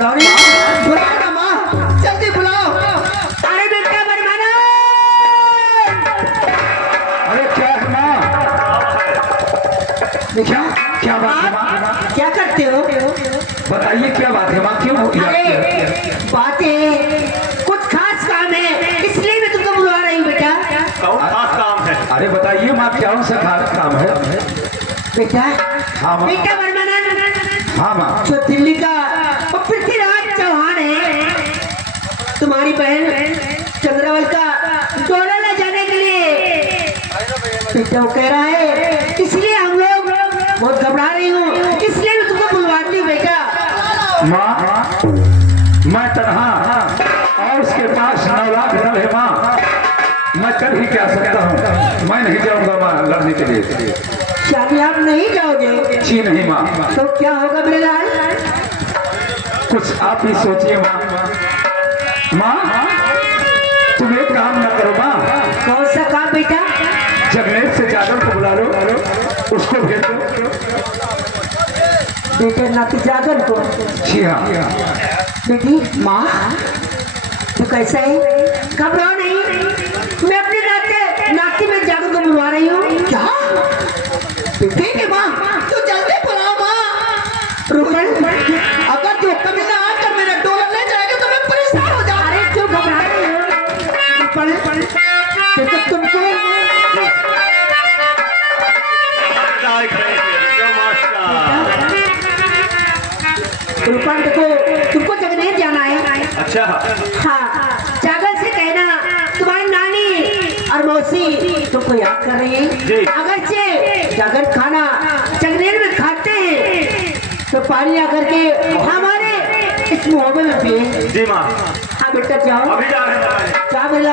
गौरी बुलाओ ना माँ, जल्दी बुलाओ। अरे बेटा बरमाना। अरे क्या है माँ? क्या क्या बात है माँ? क्या करते हो? बताइए क्या बात है माँ, क्यों हो गया? अरे बातें कुछ खास काम है, इसलिए मैं तुमको बुला रही हूँ बेटा। खास काम है। अरे बताइए माँ, क्या सा खास काम है? बेटा हाँ माँ। बेटा बरमाना, हाँ माँ। जो दिल्ली का पृथ्वीराज चौहान है, तुम्हारी बहन चंद्रावल का डोला ले जाने के लिए बेटा वो कह रहा है, इसलिए हम लोग बहुत घबरा रही हूँ, इसलिए मैं तुमको बुलवाती हूँ बेटा। माँ मैं तनहा और उसके पास 9 लाख धन है माँ, मैं कर ही क्या सकता हूँ। मैं नहीं जाऊंगा माँ लड़ने के लिए। शादी आप नहीं जाओगे? जी नहीं माँ। तो क्या होगा मेरे लाल? कुछ आप ही सोचिए माँ। माँ तुम एक काम न करो माँ, कौन सा काम बेटा? जगनेश से जागर को बुला लो, उसको भेज दो। बेटे नाती जागर को? जी हाँ। बेटी माँ तू कैसा है? घबराओ नहीं, मैं अपने नाती में जागर को बुलवा रही हूँ। क्या ठीक है माँ, तू जल्दी बुलाओ माँ। रुकन अगर तू कभी ना आकर मेरा डोला ले जाएगा तो मैं परेशान हो जाऊंगा। अरे क्यों घबरा रही हो? तुमको रूपन को तुमको जगनेश जाना है। अच्छा हाँ, जागर से कहना तुम्हारी नानी और मौसी तुमको याद कर रही है। अगर से जागर खाना जगनेश में खाते हैं तो पानी आकर के हमारे इस मुहब्बत में पिए। जी माँ। हाँ बेटा जाओ, अभी जा रहे हैं। क्या मिला?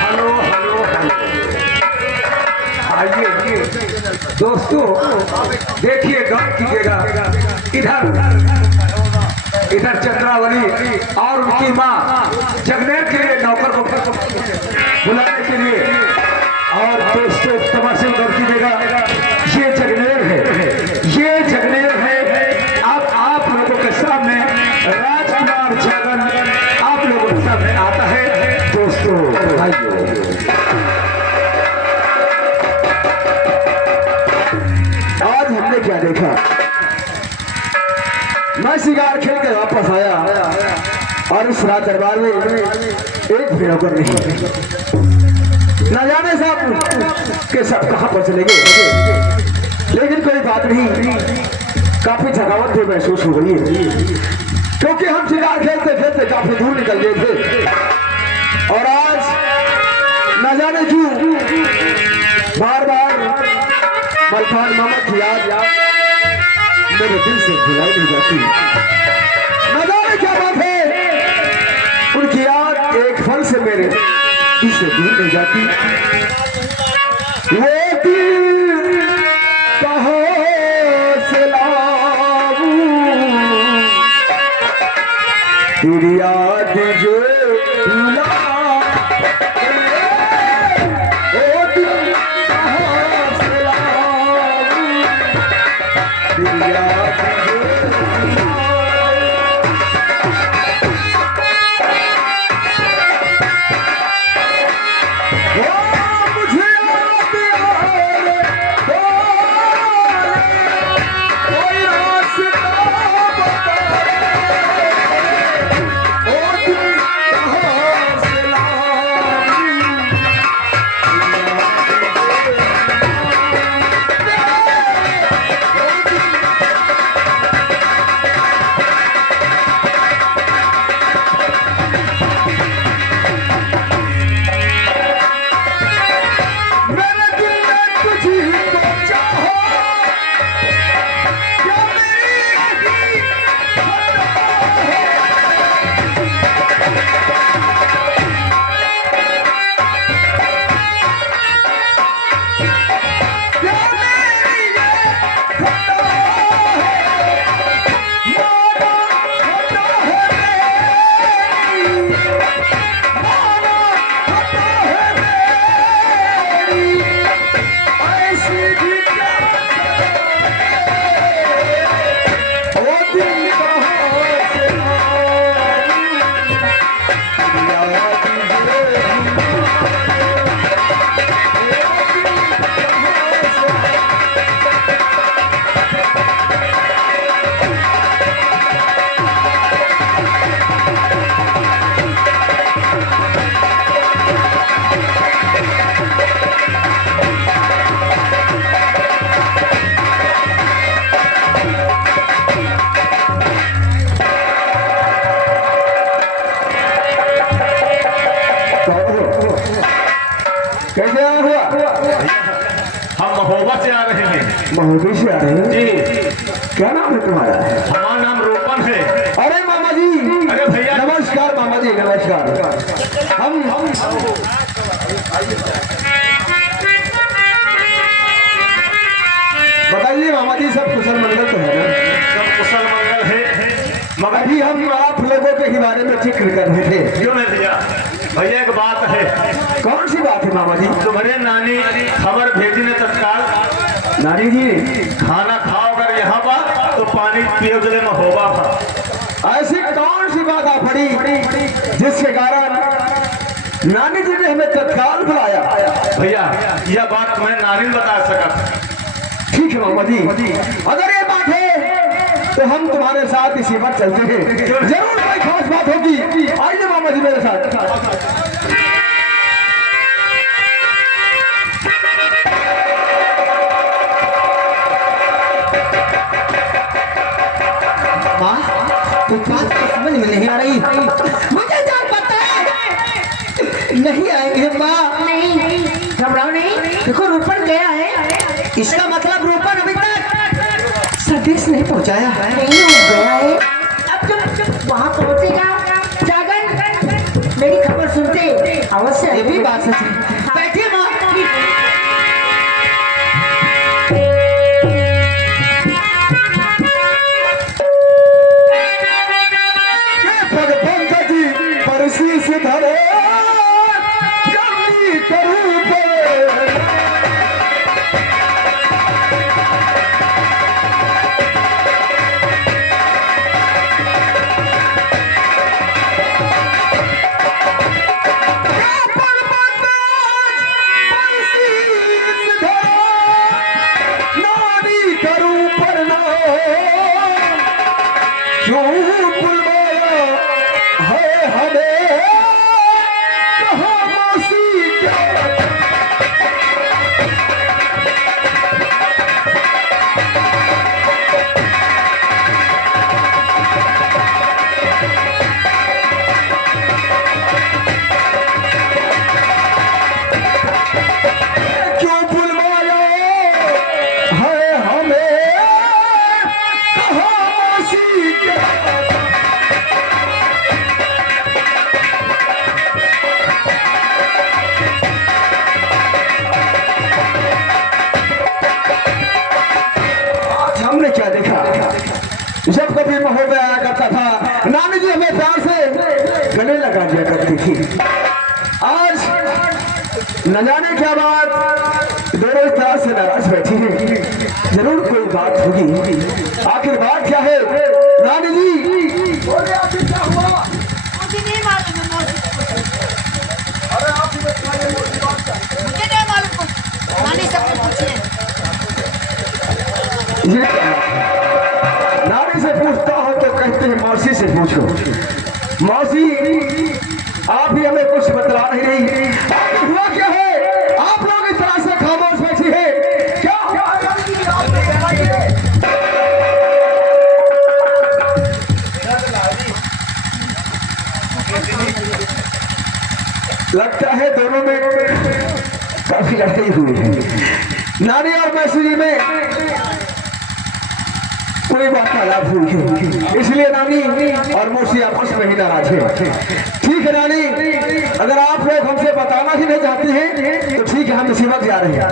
हेलो हेलो हेलो, आइए दोस्तों, देखिए गौर कीजिएगा, इधर चंद्रावली और उनकी माँ जगनेश के लिए नौकर को बुलाने के लिए। और दोस्तों तमाशे गौर कीजिएगा, ये जगनेश है, ये जगनेश है। अब आप लोगों के सामने राजकुमार जगन आप लोगों के सामने आता है। दोस्तों भाइयों, आज हमने क्या देखा? मैं शिकार खेल के वापस आया और इस रात दरबार में एक भी नौकर नहीं। न जाने साहब के सब कहां पर चले गए, लेकिन कोई बात नहीं, काफी थकावट भी महसूस हो रही है, क्योंकि हम शिकार खेलते खेलते काफी दूर निकल गए थे। और आज न जाने क्यों बार बार मलखान मामा की याद मेरे दिल से भुलाई नहीं जाती। न जाने क्या बात है, उनकी याद एक पल से मेरे दिल से दूर नहीं जाती। वो दिल कहाँ से लाऊं, तेरी याद जो भुला, वो दिल कहाँ से लाऊं, तेरी याद जो भुला। मुझे याद आए कोई रास्ता बता, ओ दिल कहाँ से महोबा से आ रहे हैं। महोबे से आ रहे हैं। जी, क्या नाम है तुम्हारा? हमारा नाम रोपन है। अरे मामा जी, अरे भैया नमस्कार मामा जी, नमस्कार। हम बताइए मामा जी, सब कुशल मंगल तो है ना? सब कुशल मंगल है। मगर अभी हम आप लोगों के ही बारे में जिक्र कर रहे थे। क्यों नहीं भैया? भैया एक बात है, कौन सी बात है मामा जी? तुम्हारे नानी खबर भेजी ने तत्काल, नानी जी, खाना खाओ अगर यहाँ पर तो पानी पियो जले महोबा था। ऐसी कौन सी बात आ पड़ी जिसके कारण नानी जी ने हमें तत्काल बुलाया? भैया यह बात मैं नानी ने बता सकता। ठीक है मामा जी, अगर ये बात है तो हम तुम्हारे साथ इसी पर चलते हैं। जरूर कोई खास बात होगी। आइए मामा जी मेरे साथ। माँ, तो बात तो समझ में नहीं आ रही। मुझे जान पता है नहीं आएंगे माँ। नहीं, घबराओ नहीं। देखो रूपन गया है, इसका मतलब रूपन अभी तक संदेश नहीं पहुंचाया है। नहीं हो गया है। अब जब वहाँ पहुंचेगा जागन मेरी खबर सुनते अवश्य। ये भी बात सच है। बैठिए माँ। पंकज जी परसी से धरे कमी करूं जब कभी महोदय आया करता था, नानी जी हमें प्यार से गले लगा दिया करती थी। आज न जाने क्या बात दोनों इस तरह से नाराज बैठी है। जरूर कोई बात होगी। आखिर बात क्या है नानी जी? क्या हुआ? मुझे नहीं मालूम है मौसी। अरे आप मुझे नहीं मालूम, नानी सबसे पूछिए। नानी से पूछता हो तो कहते हैं मौसी से पूछो। मौसी आप ही हमें कुछ बतला नहीं रही। हुआ क्या है? आप लोग इस तरह से खामोश बैठी है क्या? लगता है दोनों में काफी लड़ाई हुई है। नानी और मौसी में कोई वार्तालाप हुई है, इसलिए नानी और मौसी आपस में ही नाराज है। ठीक है नानी, अगर आप लोग हमसे बताना ही नहीं चाहती हैं तो ठीक है, हम इसी वक्त जा रहे हैं।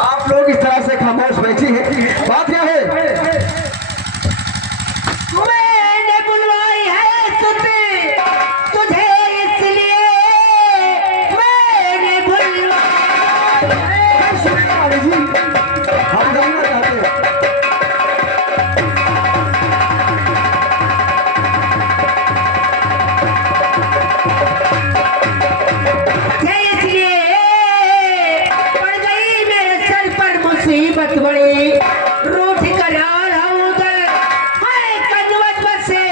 आप लोग इस तरह से खामोश बैठी हैं, बात क्या है? मैंने बुलवाई है तुझे, तुझे इसलिए मैंने बुलवाई है। हम जानना चाहते हैं। तुझे इसलिए पड़ गई मेरे सर पर मुसीबत बड़ी, रूठ कर आ रहा हूं उधर है कनवत बसे,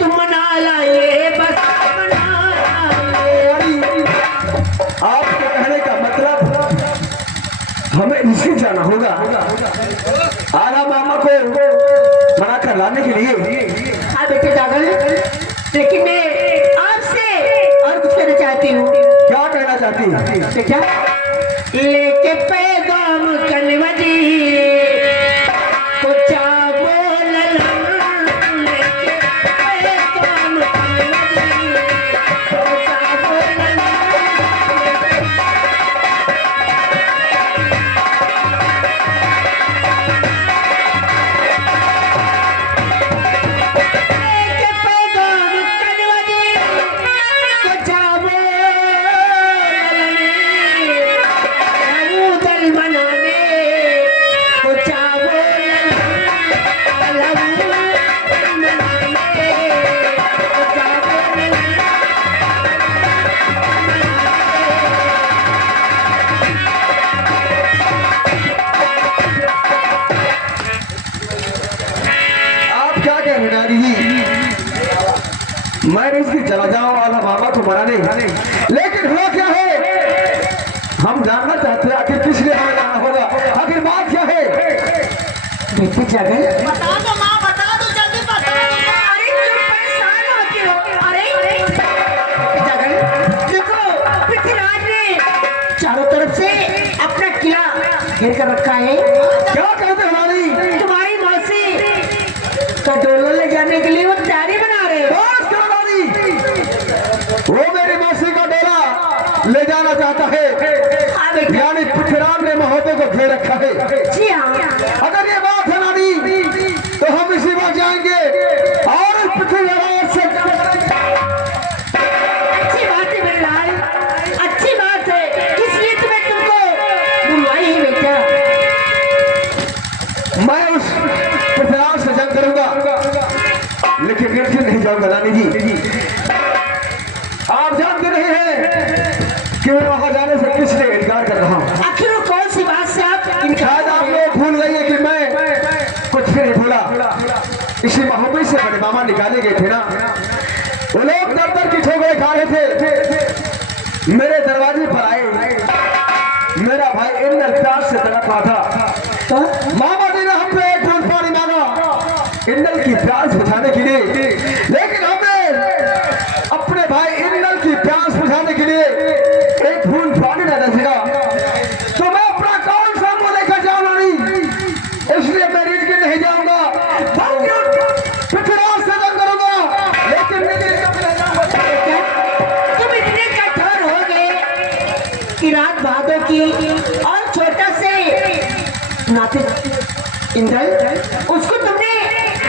तुम मना लाए बस मना लाए। आपके कहने का मतलब हमें इसी जाना होगा आला मामा को मना कर लाने के लिए। हाँ बेटे जागल, लेकिन मैं आपसे चाहती हूँ। क्या कहना चाहती है? बेटा, लेके पैगाम कलवदी कुछ बोललन, लेके पैगाम कलवदी कुछ बोललन। मैं इसकी चला जाऊं वाला मामा को मनाने, लेकिन हुआ क्या है हम जानना चाहते हैं आखिर किस लिए हमें जाना होगा, आखिर बात क्या है? बेटे जगन, बता दो माँ, बता दो, जल्दी बता दो। अरे तुम परेशान होती हो। अरे जगन देखो, पृथ्वीराज ने चारों तरफ से अपना किला घेर कर रखा है। क्या कहते हमारी तुम्हारी मौसी का डोला ले जाने के लिए वो तैयारी बना रहे हो। वो मेरी मौसी का डोला ले जाना चाहता है, हाँ बेटा। यानी पृथ्वीराज ने महोदय को घेर रखा है। जी हाँ। अगर ये बात है नानी तो हम इसी बार जाएंगे और पृथ्वीराज से अच्छी बात है मेरे लाल, अच्छी बात है, इसलिए तो मैं तुमको बुलवाई ही बेटा। मैं उस पृथ्वीराज से जंग करूंगा, लेकिन निर्जन नहीं जाऊंगा नानी जी। आप जानते नहीं हैं कि मैं वहां जाने से किस लिए इनकार कर रहा हूं। आखिर वो कौन सी बात से आप शायद आप लोग भूल गए हैं कि मैं कुछ भी नहीं भूला। इसी महाबली से बड़े मामा निकाले गए थे ना, वो लोग दर दर की ठोकरें खा रहे थे, मेरे दरवाजे पर आए। मेरा भाई इन प्यार से तड़प रहा था, मामा जी ने हमसे एक घूंट पानी मांगा इंदल की प्यास बुझाने के लिए, लेकिन हमने अपने भाई इंदल की प्यास बुझाने के लिए एक घूंट पानी न दे तो मैं अपना कौन सा मुंह लेकर जाऊं नानी, इसलिए मैं रिज के नहीं जाऊंगा, पृथ्वीराज से जंग करूंगा, लेकिन तुम इतने कठोर हो गए कि रात भादों की और छोटा से नाते इंदल उसको तुमने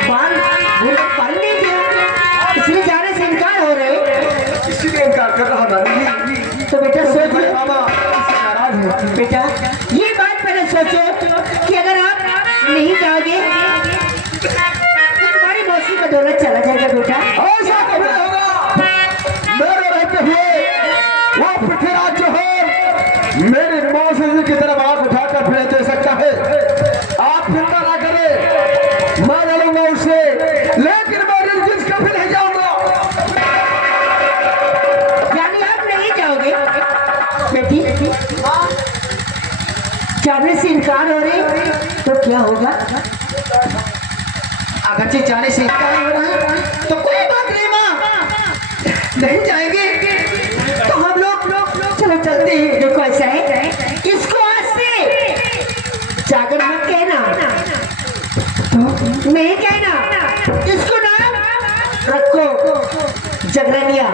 बाल पाल नहीं दिया, इसलिए जाने से इनकार हो रहे। इसीलिए इनकार कर रहा नानी जी। तो बेटा सोचिए मामा इससे नाराज है। बेटा, ये बात पहले सोचो कि अगर आप नहीं जाओगे तो तुम्हारी मौसी का दौलत चला जाएगा बेटा। ऐसा कभी नहीं होगा, मेरे रहते हुए वो पृथ्वीराज जो है मेरी मौसी जी की तरफ आग उठाकर फिर दे सकता है। आप चिंता ना करें, मैं लड़ूंगा उससे, लेकिन मैं रिज कभी नहीं जाऊंगा। यानी आप नहीं जाओगे बेटी? जाने से इनकार हो रहे तो क्या होगा? अगर जी जाने से इनकार हो रहा है तो कोई बात नहीं माँ, नहीं जाएंगे तो हम लोग चलो चलते हैं। देखो ऐसा है, इसको आज से जागर मत कहना, नहीं कहना, इसको नाम रखो जगरनिया।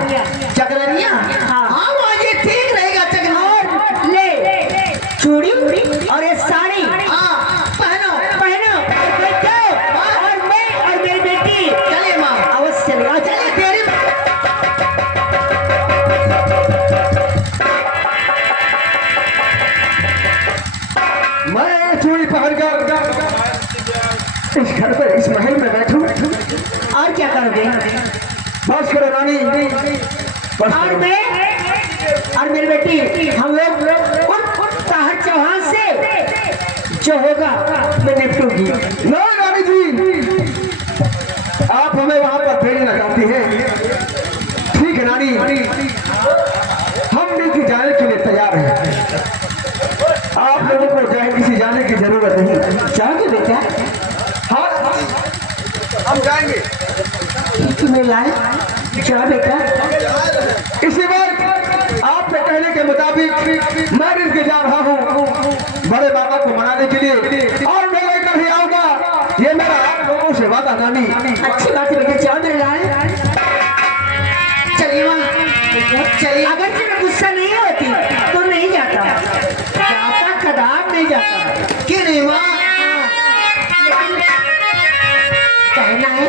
जगरनिया। हाँ हाँ ये ठीक रहेगा जगरनिया। और ले चूड़ी और ये साड़ी पहनो पहनो और बैठ जाओ, और मैं और मेरी बेटी चलिए माँ। अवश्य चलेगा। चलिए तेरी मैं चूड़ी पहनकर इस घर पर इस महल में बैठूं। और क्या करोगे? बस करो रानी, बस और करो। मैं और मेरी बेटी हम लोग उन ताहर चौहान से जो होगा मैं निपटूंगी। नहीं रानी जी, आप हमें वहां पर भेजना चाहती हैं, ठीक है रानी, हम भी की जाने के लिए तैयार हैं। आप लोगों को चाहे किसी जाने की जरूरत नहीं। जाओगे बेटा? हाँ हम जाएंगे। तुम्हें लाए जाओ बेटा। इसी बार मुताबिक मैं इंतजार रहा हूँ बड़े बाबा को मनाने के लिए, और मैं लेकर ही आऊंगा। ये मेरा आप लोगों से वादा नानी। अच्छी बात है बेटे, जाओ मेरे लाल। चलिए वहाँ चलिए। अगर से मैं गुस्सा नहीं होती तो नहीं जाता, कदाप नहीं जाता। क्यों नहीं माँ? कहना है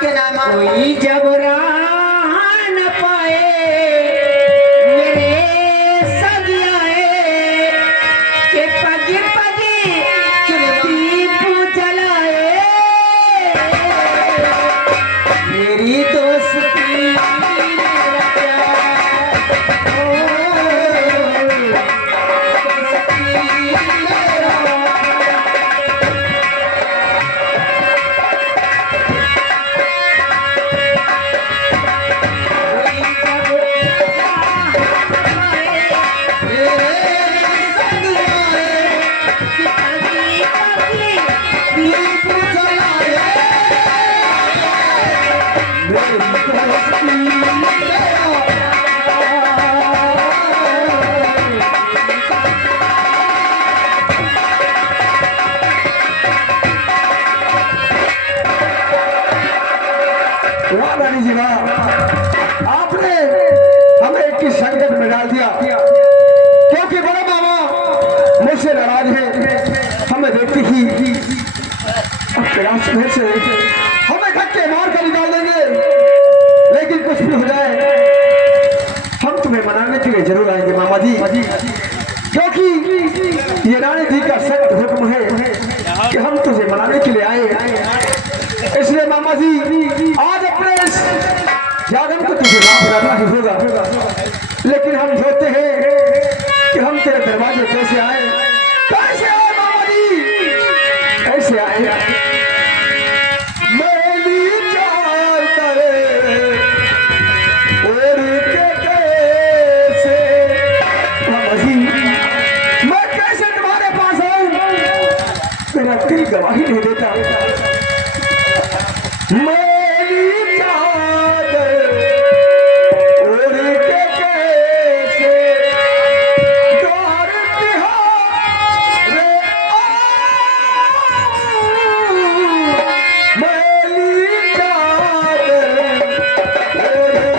क्या नाम है? कोई जब राह न पाए मेरे संग आए के पगे पगे दीप जलाए मेरी दोस्ती मेरा प्यार, वाह रानी जी वाह, आपने हमें एक की संकट में डाल दिया, क्योंकि बड़ा मामा मुझसे नाराज है। हमें देखते ही प्रयास से हमें धक्के मार कर निकाल देंगे, लेकिन कुछ भी हो जाए हम तुम्हें मनाने के लिए जरूर आएंगे मामा जी, क्योंकि ये रानी जी का सख्त हुक्म है कि हम तुझे मनाने के लिए आए। इसलिए मामा जी आज अपने इस जागरण को तुझे माफ करना ही होगा, लेकिन हम सोचते हैं कि हम तेरे दरवाजे कैसे आए, कैसे आए मामा जी, कैसे आए। मेरी चाल करे और के कैसे मामा जी मैं कैसे तुम्हारे पास आऊं, मेरा दिल गवाही नहीं देता। मेरी चादर ओढ़ के कैसे द्वार तिहारे आऊं, मेरी चादर ओढ़ के कैसे।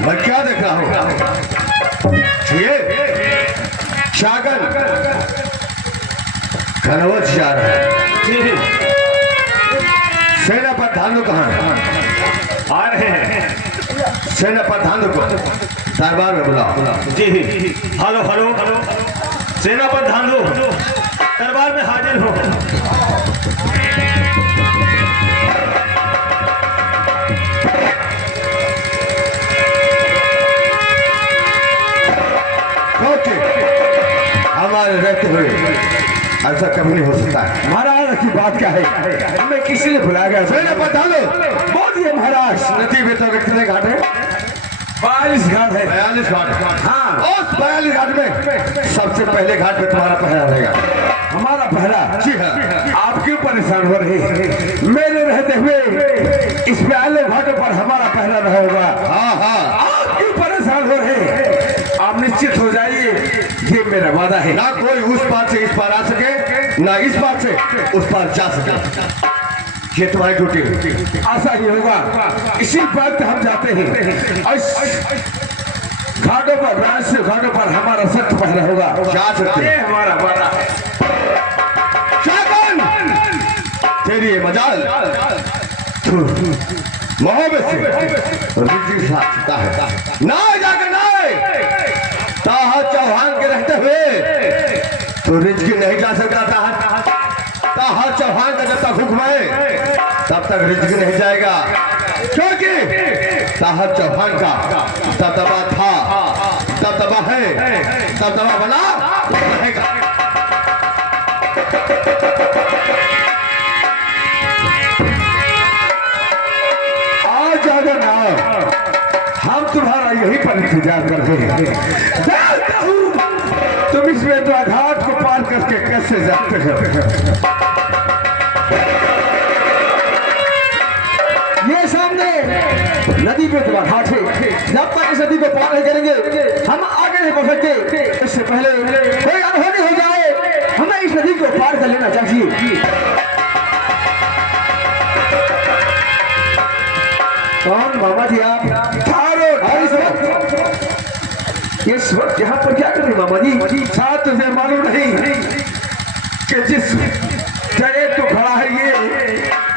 मैं क्या देख रहा हूँ? ये शागन घनवत जा रहा है। सेना प्रधान कहाँ आ रहे हैं। सेना प्रधान को दरबार में बुलाओ। जी हेलो हेलो हेलो, सेना प्रधान दरबार में हाजिर हो। हमारे रहते हुए ऐसा कभी नहीं हो सकता है। महाराज की बात क्या है, हमें किसी ने बुलाया गया? सेना प्रधान बोलिए महाराज। नदी में तो कितने घाट है? 42 घाट है। 42 घाट। हाँ, उस 42 घाट में सबसे पहले घाट पे तुम्हारा पहरा रहेगा। हमारा पहरा? जी हाँ। आपकी क्यों परेशान हो रहे हैं? मेरे रहते हुए इस प्याले घाटों पर हमारा पहरा रहा होगा। हाँ हाँ, आप क्यों परेशान हो रहे हैं? आप निश्चित हो जाइए, ये मेरा वादा है। ना कोई उस पार से इस पार आ सके, ना इस पार से उस पार जा सके। ये तुम्हारी ड्यूटी। आशा ही होगा। इसी वक्त हम जाते हैं और घाटों पर, राष्ट्रीय घाटों पर हमारा सख्त पहरा होगा। जा सकते ये हमारा वादा है। शाकन, तेरी ये मजाल मोहब्बत से रिजी साधता है। ना जाकर ना ताहा चौहान के रहते हुए तो रिजकी नहीं जा सकता। ताहा चौहान का जब तक हुक्म है तब तक रिजकी नहीं जाएगा, क्योंकि ताहा चौहान का दबदबा था, दबदबा है, दबदबा बना रहेगा। ना हम तुम्हारा यही पर इंतजार कर रहे हैं। जानता हूं तुम इस बेतवा घाट को पार करके कैसे जाते हो। ये सामने नदी बेतवा घाट है। जब तक इस नदी को पार नहीं करेंगे हम आगे नहीं बढ़ सकते। इससे पहले कोई अनहोनी हो जाए, हमें इस नदी को पार कर लेना चाहिए। कौन मामा जी आप? इस वक्त यहाँ पर क्या कर रहे मामा जी? साथ तुझे मालूम नहीं कि जिस जगह तो खड़ा है ये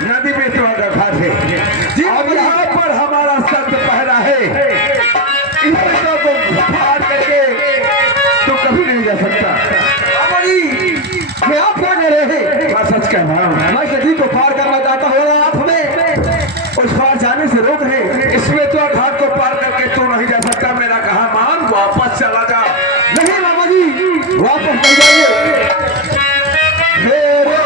नदी बेतवा का घाट है। अब यहाँ पर हमारा सख्त पहरा है। इन बेटों को पार करके तो कभी नहीं जा सकता। मामा जी मैं आप क्या कह रहे हैं? मैं सच कह रहा हूँ। मैं नदी को पार करना चाहता हूँ, आप हमें उस पार जाने से रोक रहे। इसमें तो घाट को पार करके तू नहीं जा सकता। मेरा कहा मान, वापस चला जा। नहीं मामा जी वापस नहीं जाइए। मेरे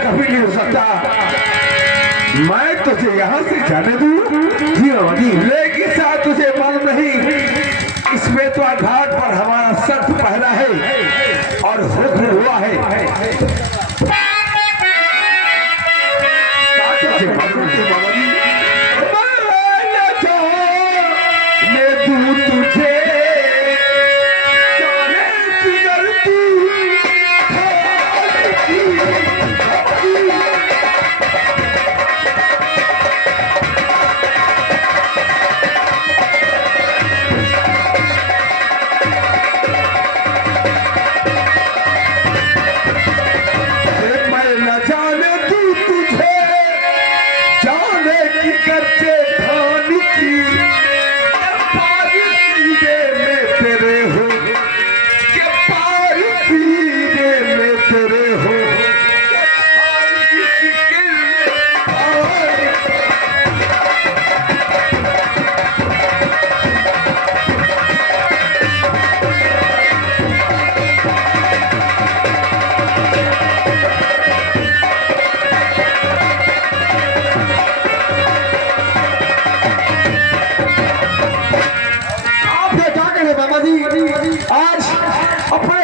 कभी नहीं हो सकता। मैं तुझे यहाँ से जाने दूं जी, लेकिन साथ तुझे मालूम नहीं इस बेतवा घाट पर हमारा सख्त पहरा है और हुक्म हुआ है।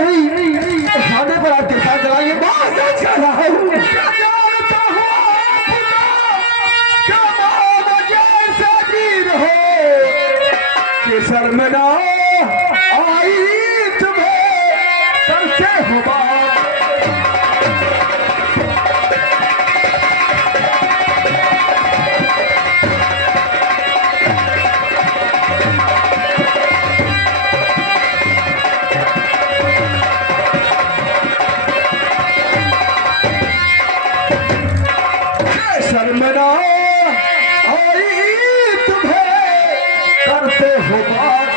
नहीं खाने पर आपके साथ चलाएंगे। बस सच कह रहा हूँ। शर्मना आई तुम्हें करते हो बात। शर्मना आई तुम्हें करते हो बात।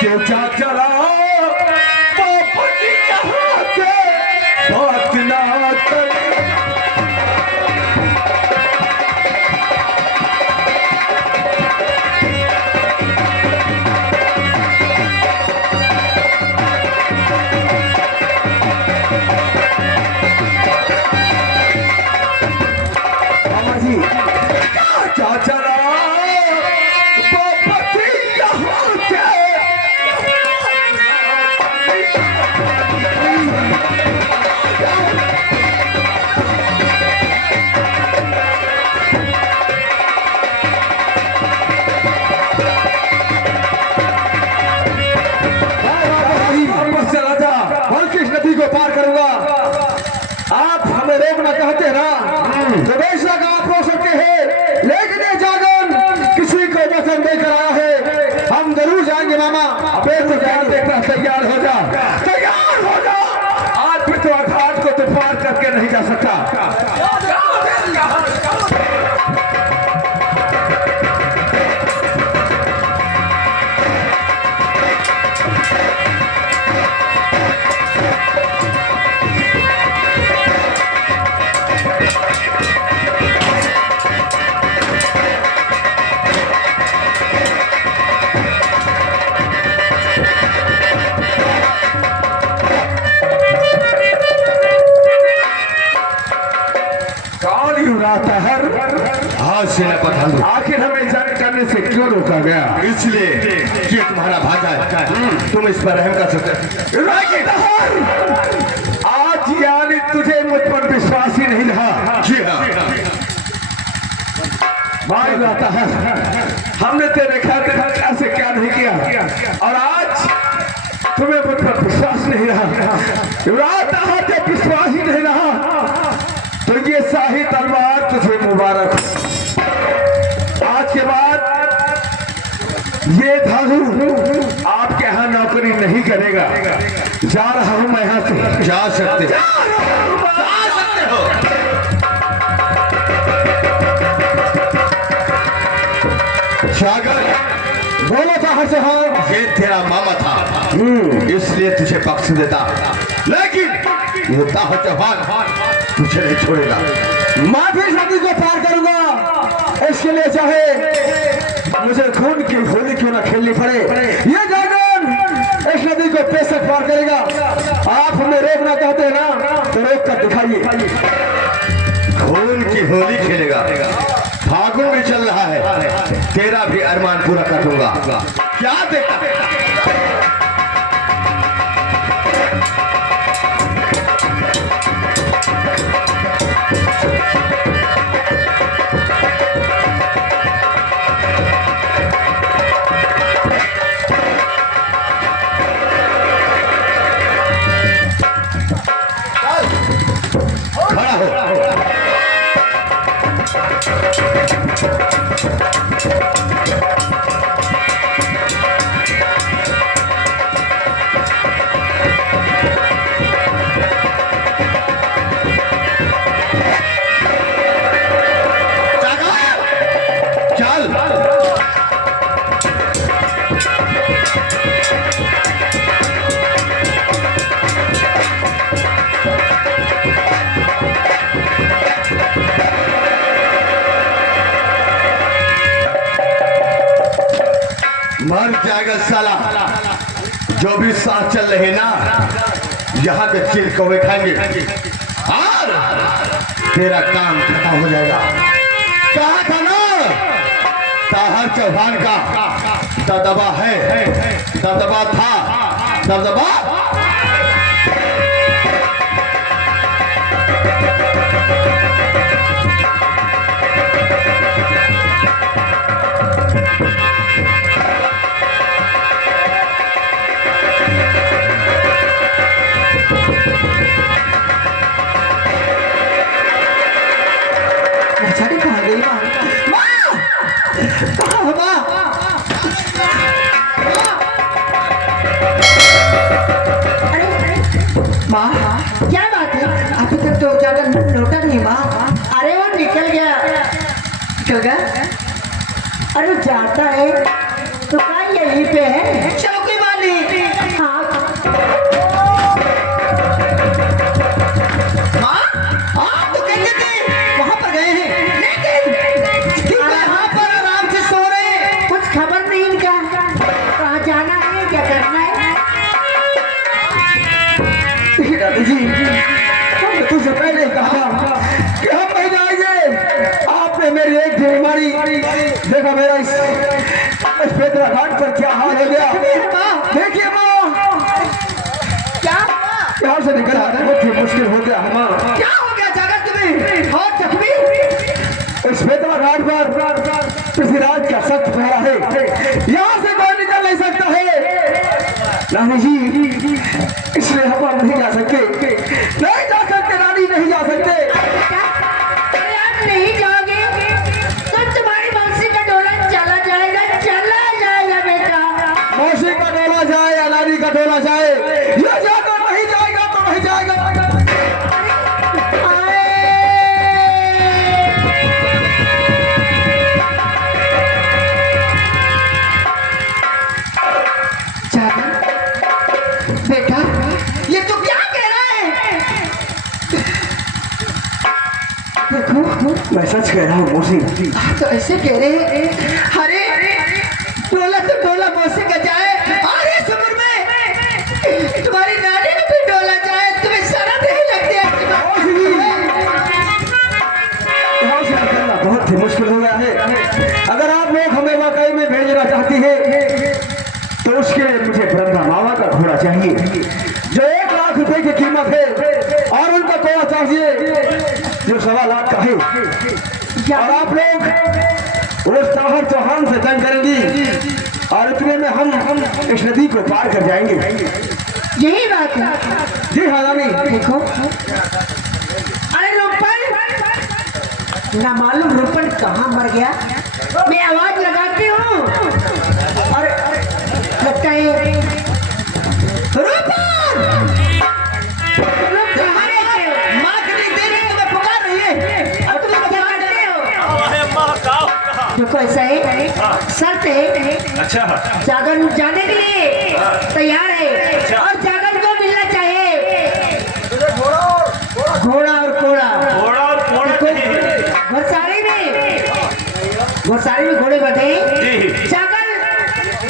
क्या चला बापटी जहाँ के बात ना करे। मामा जी क्या चला बापटी जहाँ के। नदी को पार करूंगा। आप हमें रोकना कहते हैं ना, तो बेशक आप रोक सकते हैं, लेकिन ये जागन किसी को वचन देकर आया है। हम जरूर जाएंगे मामा। अबे तो ध्यान देखना, तैयार हो जा, तैयार हो जा। आज भी तो घाट को तो पार करके नहीं जा सकता। हाथ से न पता आखिर हमें जंग करने से क्यों रोका गया? इसलिए कि तुम्हारा भाजा है, तुम इस पर रहम कर सकते। आज यानी तुझे मुझ पर विश्वास ही नहीं रहा। जी हाँ, भाई रहता है, हमने तेरे ख्याल से क्या नहीं किया, और आज तुम्हें मुझ पर विश्वास नहीं रहा। जब विश्वास ही नहीं रहा तो ये शाही तलवार तुझे मुबारक। आज के बाद ये धाधु आपके यहाँ नौकरी नहीं करेगा। जा रहा हूं मैं यहाँ से। जा सकते हो। जागर बोलो कहाँ से हो? ये तेरा मामा था, इसलिए तुझे बख्श देता, लेकिन ये दाह जवान तुझे नहीं छोड़ेगा। मैं भी नदी को पार करूंगा, इसके लिए चाहे मुझे खून की होली क्यों ना खेलनी पड़े। ये जागन इस नदी को बेशक पार करेगा। आप हमें रोकना चाहते हैं ना, तो रोक कर दिखाइए। खून की होली खेलेगा, फागुन भी चल रहा है, तेरा भी अरमान पूरा कर दूंगा। क्या देखा? खड़ा हो। मर जाएगा साला। जो भी सांस चल रहे ना यहाँ के चिर कौवे खाएंगे और तेरा काम खत्म हो जाएगा। कहा था ना ताहर चौहान का दबदबा है, दबदबा था, दबदबा बेचारी कहाँ गई माँ? माँ! कहाँ है माँ? माँ, क्या बात है? अभी तक तो ज्यादा लौटा नहीं माँ। अरे वो निकल गया। निकल गया? अरे वो जाता है तो क्या यहीं पे है? चौकी वाली। हाँ। माँ, आप तो कहते थे वहाँ पर गए हैं, लेकिन यहाँ पर आराम से सो रहे हैं। कुछ खबर नहीं इनका, कहाँ जाना है, क्या करना है? दादी जी, हमने तुझसे पहले कहा कि हम नहीं जाएंगे। आपने मेरी एक ढेर मारी। देखा मेरा इस बेतरा घाट पर क्या हाल हो गया। देखिए माँ, क्या यहाँ से निकल आना बहुत ही मुश्किल हो गया है माँ। क्या हो गया जागर तुम्हें? और जख्मी इस बेतरा घाट पर पृथ्वीराज का सख्त पहरा है। यहाँ से कोई निकल नहीं सकता है। रानी जी, इसलिए हम नहीं जा सकते, नहीं जा सकते रानी, नहीं जा सकते। अरे आप नहीं जाओगे तो तुम्हारी मौसी का डोला चला जाएगा, चला जाएगा बेटा। मौसी का डोला जाए या रानी का डोला जाए, ये जाकर नहीं जाएगा तो नहीं जाएगा। बेटा, ये तो क्या कह रहा है? देखो, मैं सच कह रहा हूँ मौसी। तो ऐसे कह रहे हैं? अरे डोला तो डोला मौसी का जाए, अरे समुद्र में तुम्हारी नानी को भी डोला जाए, तुम्हें शर्म नहीं लगती है? यहाँ से निकलना बहुत ही मुश्किल हो गया है। अगर आप लोग हमें वाकई में भेजना चाहती है तो उसके लिए मुझे ब्रह्मा मामा का घोड़ा चाहिए जो 1 लाख रुपए की कीमत है, और उनका घोड़ा चाहिए जो 1.25 लाख का है। और आप लोग उस ताहर चौहान से जंग करेंगी और इतने में हम इस नदी को पार कर जाएंगे। यही बात है। जी हाँ रानी। देखो, अरे रूपन, ना मालूम रूपन कहाँ मर गया। मैं आवाज लगाती हूँ और लगता है रूपन, कहाँ रहते हो? माँ कितनी देर से तुम्हें पुकार रही है और तुम क्या करते हो? देखो ऐसा है, शर्त है। अच्छा, जागन जाने के लिए तैयार है और जागन को मिलना चाहिए। घोड़ा और कोड़ा, घोड़ा और कोड़ा नहीं। घोड़सारी में घोड़े बंधे। जागन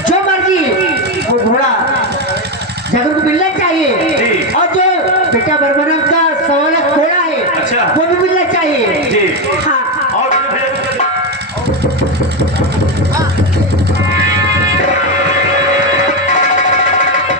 जो मर्जी वो घोड़ा जागन को मिलना चाहिए, और जो बेटा बर्मनम का 1.25 लाख घोड़ा है, अच्छा, वो भी मिलना चाहिए। जी। हाँ, और